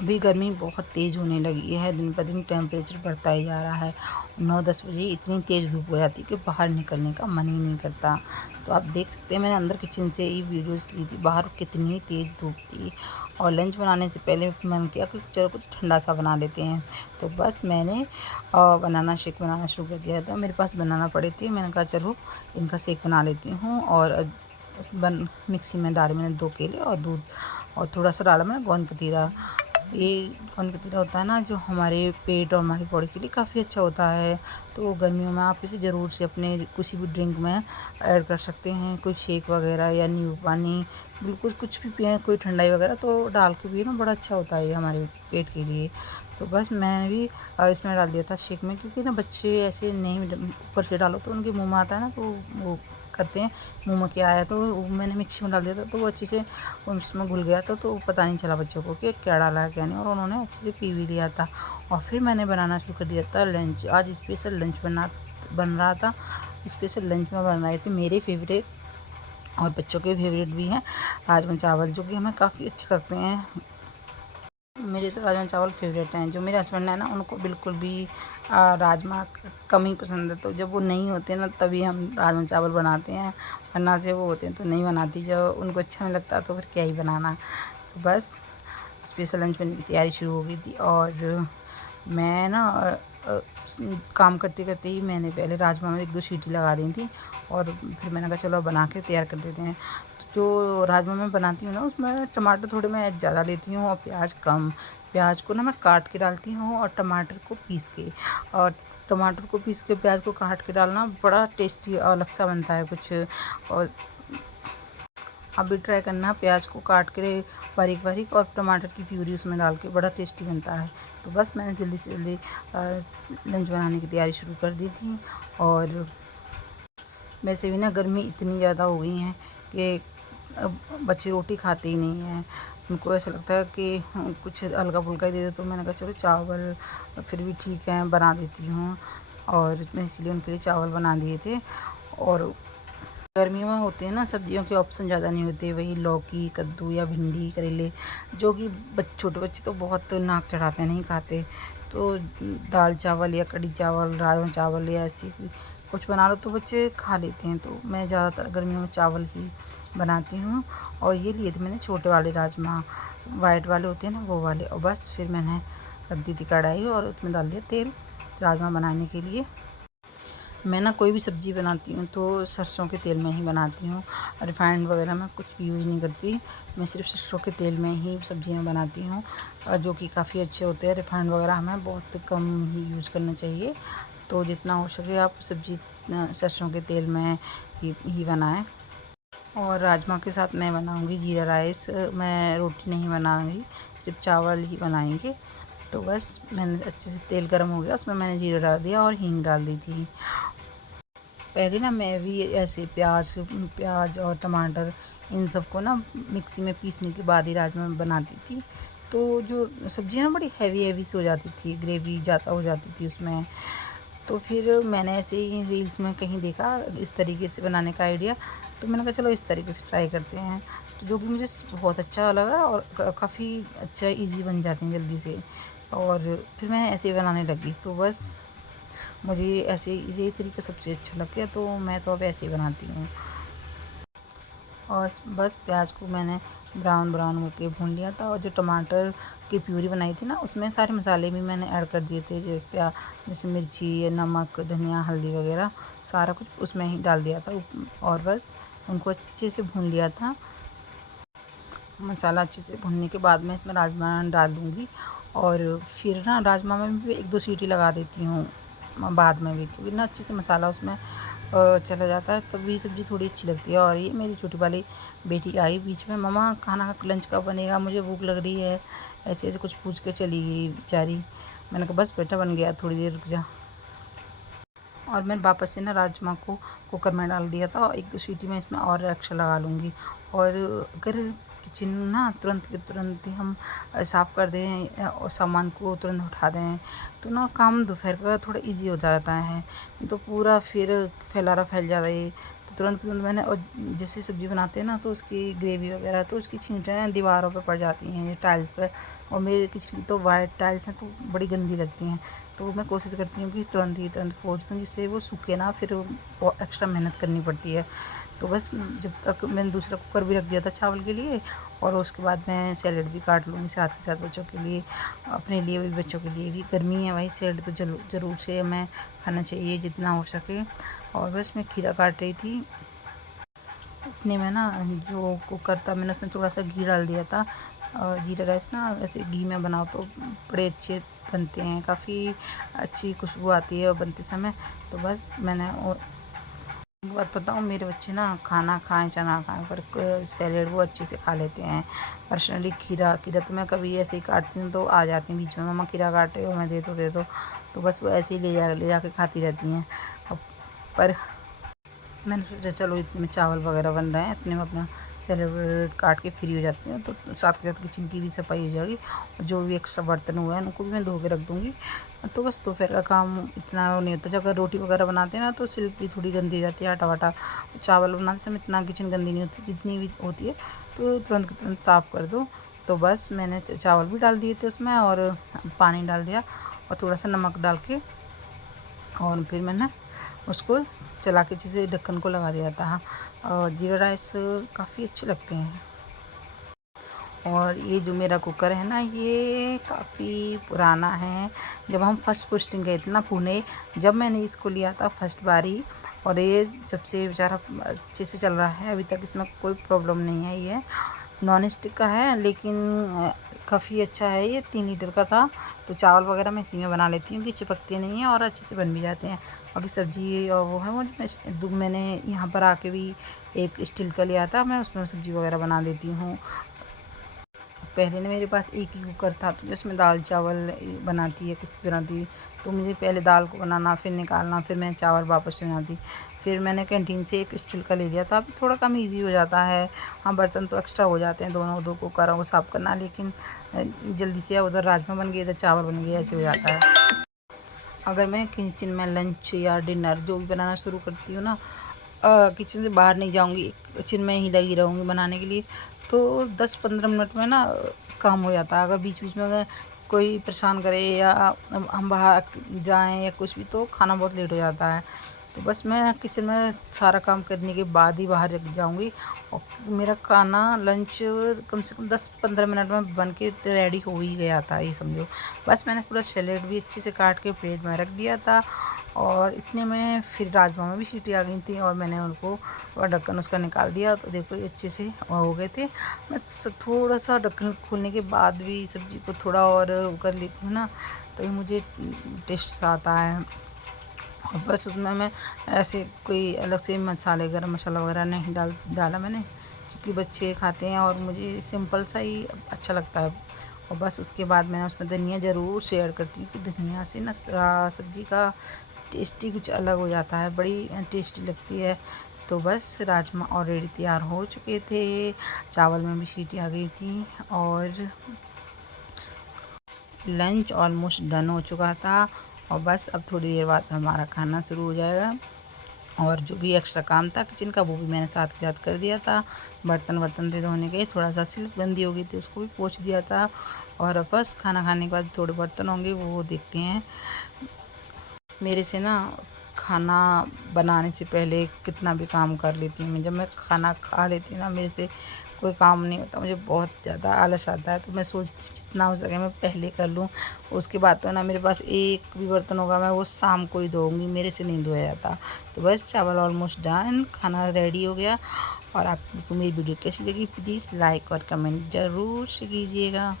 अभी गर्मी बहुत तेज़ होने लगी है, दिन ब दिन टेम्परेचर बढ़ता ही जा रहा है। 9-10 बजे इतनी तेज़ धूप हो जाती है कि बाहर निकलने का मन ही नहीं करता। तो आप देख सकते हैं मैंने अंदर किचन से ही वीडियोज़ ली थी, बाहर कितनी तेज़ धूप थी। और लंच बनाने से पहले मन किया कि चलो कुछ ठंडा-सा बना लेते हैं। तो बस मैंने बनाना शेक बनाना शुरू कर दिया था। मेरे पास बनाना पड़े थे, मैंने कहा चलो इनका शेक बना लेती हूँ। और मिक्सी में डाले मैंने 2 केले और दूध, और थोड़ा-सा डाला मैंने गोंद कतीरा। ये गोंद कतीरा होता है ना, जो हमारे पेट और हमारी बॉडी के लिए काफ़ी अच्छा होता है। तो गर्मियों में आप इसे ज़रूर से अपने किसी भी ड्रिंक में ऐड कर सकते हैं, कोई शेक वगैरह या नींबू पानी, ग्लूकोज़ कुछ भी पिएँ, कोई ठंडाई वगैरह तो डाल के पिए ना, बड़ा अच्छा होता है ये हमारे पेट के लिए। तो बस मैंने भी इसमें डाल दिया था शेक में, क्योंकि ना बच्चे ऐसे नहीं ऊपर से डालो तो उनके मुँह में आता है ना, तो वो करते हैं मुँह में क्या आया, तो वो मैंने मिक्सी में डाल दिया था, तो वो अच्छे से उसमें घुल गया था। तो पता नहीं चला बच्चों को कि क्या डाला है क्या नहीं, और उन्होंने अच्छे से पी भी लिया था। और फिर मैंने बनाना शुरू कर दिया था लंच। आज स्पेशल लंच बन रहा था। स्पेशल लंच में बन रहे थे मेरे फेवरेट और बच्चों के फेवरेट भी हैं राजमा चावल, जो कि हमें काफ़ी अच्छे लगते हैं। मेरे तो राजमा चावल फेवरेट हैं। जो मेरे हस्बैंड हैं ना, उनको बिल्कुल भी राजमा कम ही पसंद है। तो जब वो नहीं होते ना, तभी हम राजमा चावल बनाते हैं, वरना से वो होते हैं तो नहीं बनाती। जब उनको अच्छा नहीं लगता तो फिर क्या ही बनाना। तो बस स्पेशल लंच बनने की तैयारी शुरू हो गई थी। और मैं ना काम करते करते ही मैंने पहले राजमा में 1-2 सीटी लगा दी थी, और फिर मैंने कहा चलो बना के तैयार कर देते हैं। तो जो राजमा मैं बनाती हूँ ना, उसमें टमाटर थोड़े मैं ज़्यादा लेती हूँ और प्याज कम। प्याज को ना मैं काट के डालती हूँ, और टमाटर को पीस के, और टमाटर को पीस के प्याज को काट के डालना बड़ा टेस्टी अलग सा बनता है कुछ। और आप भी ट्राई करना, प्याज को काट के बारीक बारीक और टमाटर की प्यूरी उसमें डाल के बड़ा टेस्टी बनता है। तो बस मैंने जल्दी से जल्दी लंच बनाने की तैयारी शुरू कर दी थी। और वैसे भी ना गर्मी इतनी ज़्यादा हो गई है कि अब बच्चे रोटी खाते ही नहीं हैं। उनको ऐसा लगता है कि कुछ हल्का-फुल्का ही दे दो। तो मैंने कहा चलो चावल फिर भी ठीक है, बना देती हूँ। और मैं इसलिए उनके लिए चावल बना दिए थे। और गर्मियों में होते हैं ना, सब्जियों के ऑप्शन ज़्यादा नहीं होते, वही लौकी, कद्दू या भिंडी, करेले, जो कि छोटे बच्चे तो बहुत नाक चढ़ाते हैं, नहीं खाते। तो दाल चावल या कढ़ी चावल, राजमा चावल या ऐसी कुछ बना लो तो बच्चे खा लेते हैं। तो मैं ज़्यादातर गर्मियों में चावल ही बनाती हूँ। और ये लिए थे मैंने छोटे वाले राजमा, वाइट वाले होते हैं ना, वो वाले। और बस फिर मैंने रख दी थी कढ़ाई, और उसमें डाल दिया तेल राजमा बनाने के लिए। मैं ना कोई भी सब्ज़ी बनाती हूँ तो सरसों के तेल में ही बनाती हूँ। रिफाइंड वगैरह मैं कुछ भी यूज़ नहीं करती। मैं सिर्फ़ सरसों के तेल में ही सब्ज़ियाँ बनाती हूँ, जो कि काफ़ी अच्छे होते हैं। रिफाइंड वगैरह हमें बहुत कम ही यूज़ करना चाहिए। तो जितना हो सके आप सब्ज़ी सरसों के तेल में ही बनाएँ। और राजमा के साथ मैं बनाऊँगी जीरा राइस। मैं रोटी नहीं बनाऊँगी, सिर्फ़ चावल ही बनाएँगे। तो बस मैंने अच्छे से तेल गर्म हो गया, उसमें मैंने जीरा डाल दिया और हींग डाल दी थी। पहले ना मैं भी ऐसे प्याज और टमाटर, इन सबको ना मिक्सी में पीसने के बाद ही राजमा बनाती थी। तो जो सब्ज़ी है ना, बड़ी हैवी सी हो जाती थी, ग्रेवी ज़्यादा हो जाती थी उसमें। तो फिर मैंने ऐसे ही रील्स में कहीं देखा इस तरीके से बनाने का आइडिया, तो मैंने कहा चलो इस तरीके से ट्राई करते हैं। तो जो कि मुझे बहुत अच्छा लगा, और काफ़ी अच्छा ईज़ी बन जाती हैं जल्दी से। और फिर मैं ऐसे ही बनाने लगी। तो बस मुझे ऐसे यही तरीका सबसे अच्छा लग गया, तो मैं तो अब ऐसे ही बनाती हूँ। और बस प्याज को मैंने ब्राउन ब्राउन करके भून लिया था, और जो टमाटर की प्यूरी बनाई थी ना, उसमें सारे मसाले भी मैंने ऐड कर दिए थे, जो जैसे मिर्ची, नमक, धनिया, हल्दी वगैरह सारा कुछ उसमें ही डाल दिया था। और बस उनको अच्छे से भून लिया था। मसाला अच्छे से भुनने के बाद मैं इसमें राजमा डाल दूँगी, और फिर ना राजमा में भी 1-2 सीटी लगा देती हूँ बाद में भी, क्योंकि ना अच्छे से मसाला उसमें चला जाता है, तभी सब्ज़ी थोड़ी अच्छी लगती है। और ये मेरी छोटी वाली बेटी आई बीच में, मम्मा खाना लंच कब बनेगा, मुझे भूख लग रही है, ऐसे ऐसे कुछ पूछ के चली गई बेचारी। मैंने कहा बस बेटा बन गया, थोड़ी देर रुक जा। और मैंने वापस से ना राजमा को कुकर में डाल दिया था, और 1-2 सीटी में इसमें और एक्स्ट्रा लगा लूँगी। और अगर किचन ना तुरंत के तुरंत ही हम साफ़ कर दें और सामान को तुरंत उठा दें, तो ना काम दोपहर का थोड़ा इजी हो जाता है। नहीं तो पूरा फिर फैल जाता है। तो तुरंत तुरंत मैंने, और जैसे सब्ज़ी बनाते हैं ना तो उसकी ग्रेवी वगैरह तो उसकी छींटें दीवारों पे पड़ जाती हैं, टाइल्स पे, और मेरे किचन की तो वाइट टाइल्स हैं तो बड़ी गंदी लगती हैं। तो मैं कोशिश करती हूँ कि तुरंत ही तुरंत पोंछ दूँ, जिससे वो सूखे ना, फिर वो एक्स्ट्रा मेहनत करनी पड़ती है। तो बस जब तक मैंने दूसरा कुकर भी रख दिया था चावल के लिए, और उसके बाद मैं सैलेड भी काट लूँगी साथ के साथ बच्चों के लिए, अपने लिए भी, बच्चों के लिए भी। गर्मी है भाई, सैलेड तो ज़रूर से हमें खाना चाहिए जितना हो सके। और बस मैं खीरा काट रही थी, इतने में ना जो कुकर था मैंने उसमें थोड़ा सा घी डाल दिया था। और जीरा राइस ना ऐसे घी में बनाओ तो बड़े अच्छे बनते हैं, काफ़ी अच्छी खुशबू आती है और बनते समय। तो बस मैंने एक बात बताऊँ, मेरे बच्चे ना खाना खाएं चाहे ना खाएं, पर सैलेड वो अच्छे से खा लेते हैं। पर्सनली खीरा खीरा तो मैं कभी ऐसे ही काटती हूँ तो आ जाती हैं बीच में, मम्मा खीरा काट रहे हो, मैं दे दो। तो बस वो ऐसे ही ले जा के खाती रहती हैं। अब पर मैंने सोचा चलो इतने में चावल वगैरह बन रहे हैं, इतने में अपना सैलेड काट के फ्री हो जाती हूँ, तो साथ के साथ किचन की भी सफाई हो जाएगी, और जो भी एक्स्ट्रा बर्तन हुए हैं उनको भी मैं धो के रख दूँगी। तो बस दोपहर का काम इतना नहीं होता। जब अगर रोटी वगैरह बनाते हैं ना तो सिल्क भी थोड़ी गंदी हो जाती है, आटा वाटा। चावल बनाते समय इतना किचन गंदी नहीं होती, जितनी भी होती है तो तुरंत के तुरंत साफ़ कर दो। तो बस मैंने चावल भी डाल दिए थे उसमें, और पानी डाल दिया, और थोड़ा सा नमक डाल के, और फिर मैंने उसको चला के अच्छे से ढक्कन को लगा दिया था। और जीरा राइस काफ़ी अच्छे लगते हैं। और ये जो मेरा कुकर है ना, ये काफ़ी पुराना है। जब हम फर्स्ट पोस्टिंग गए थे ना पुणे, जब मैंने इसको लिया था फर्स्ट बारी, और ये जब से बेचारा अच्छे से चल रहा है, अभी तक इसमें कोई प्रॉब्लम नहीं है। ये नॉन स्टिक का है, लेकिन काफ़ी अच्छा है। ये 3 लीटर का था, तो चावल वगैरह मैं इसी में बना लेती हूँ कि चिपकते नहीं हैं और अच्छे से बन भी जाते हैं। बाकी सब्ज़ी और वो है, वो मैंने यहाँ पर आके भी एक स्टील का लिया था, मैं उसमें सब्ज़ी वगैरह बना देती हूँ। पहले ना मेरे पास एक ही कुकर था, तो जिसमें दाल चावल बनाती है, कुछ बनाती, तो मुझे पहले दाल को बनाना, फिर निकालना, फिर मैं चावल वापस से बनाती। फिर मैंने कैंटीन से एक स्टील का ले लिया था, अभी थोड़ा कम ईज़ी हो जाता है। हाँ, बर्तन तो एक्स्ट्रा हो जाते हैं, दोनों दो कुकरों को साफ़ करना, लेकिन जल्दी से उधर राजमा बन गए, इधर चावल बन गए, ऐसे हो जाता है। अगर मैं किचन में लंच या डिनर जो भी बनाना शुरू करती हूँ ना, किचन से बाहर नहीं जाऊँगी, किचन में ही लगी रहूँगी बनाने के लिए, तो 10-15 मिनट में ना काम हो जाता है। अगर बीच-बीच में अगर कोई परेशान करे, या हम बाहर जाएँ या कुछ भी, तो खाना बहुत लेट हो जाता है। तो बस मैं किचन में सारा काम करने के बाद ही बाहर जाऊँगी, और मेरा खाना लंच कम से कम 10-15 मिनट में बन के रेडी हो ही गया था, ये समझो। बस मैंने पूरा सैलेड भी अच्छे से काट के प्लेट में रख दिया था, और इतने में फिर राजमा में भी सीटी आ गई थी, और मैंने उनको ढक्कन उसका निकाल दिया, तो देखो ये अच्छे से हो गए थे। मैं थोड़ा सा ढक्कन खोलने के बाद भी सब्ज़ी को थोड़ा और कर लेती हूँ ना, तो मुझे टेस्ट सा आता है। और बस उसमें मैं ऐसे कोई अलग से मसाले, गरम मसाला वगैरह नहीं डाला मैंने, क्योंकि बच्चे खाते हैं और मुझे सिंपल सा ही अच्छा लगता है। और बस उसके बाद मैंने उसमें धनिया ज़रूर से ऐड करती हूँ, कि धनिया से ना सब्ज़ी का टेस्ट ही कुछ अलग हो जाता है, बड़ी टेस्टी लगती है। तो बस राजमा ऑलरेडी तैयार हो चुके थे, चावल में भी सीटी आ गई थी, और लंच ऑलमोस्ट डन हो चुका था। और बस अब थोड़ी देर बाद हमारा खाना शुरू हो जाएगा, और जो भी एक्स्ट्रा काम था किचन का वो भी मैंने साथ के साथ कर दिया था। बर्तन थे धोने के, थोड़ा सा सिल्क गंदी हो गई थी, उसको भी पोंछ दिया था। और अब बस खाना खाने के बाद थोड़े बर्तन होंगे, वो देखते हैं। मेरे से ना खाना बनाने से पहले कितना भी काम कर लेती हूँ मैं, जब मैं खाना खा लेती हूँ ना, मेरे से कोई काम नहीं होता, मुझे बहुत ज़्यादा आलस आता है। तो मैं सोचती हूँ जितना हो सके मैं पहले कर लूँ, उसके बाद तो ना मेरे पास एक भी बर्तन होगा मैं वो शाम को ही धोऊँगी, मेरे से नहीं धोया जाता। तो बस चावल ऑलमोस्ट डन, खाना रेडी हो गया। और आपको मेरी वीडियो कैसी लगी, प्लीज़ लाइक और कमेंट ज़रूर से कीजिएगा।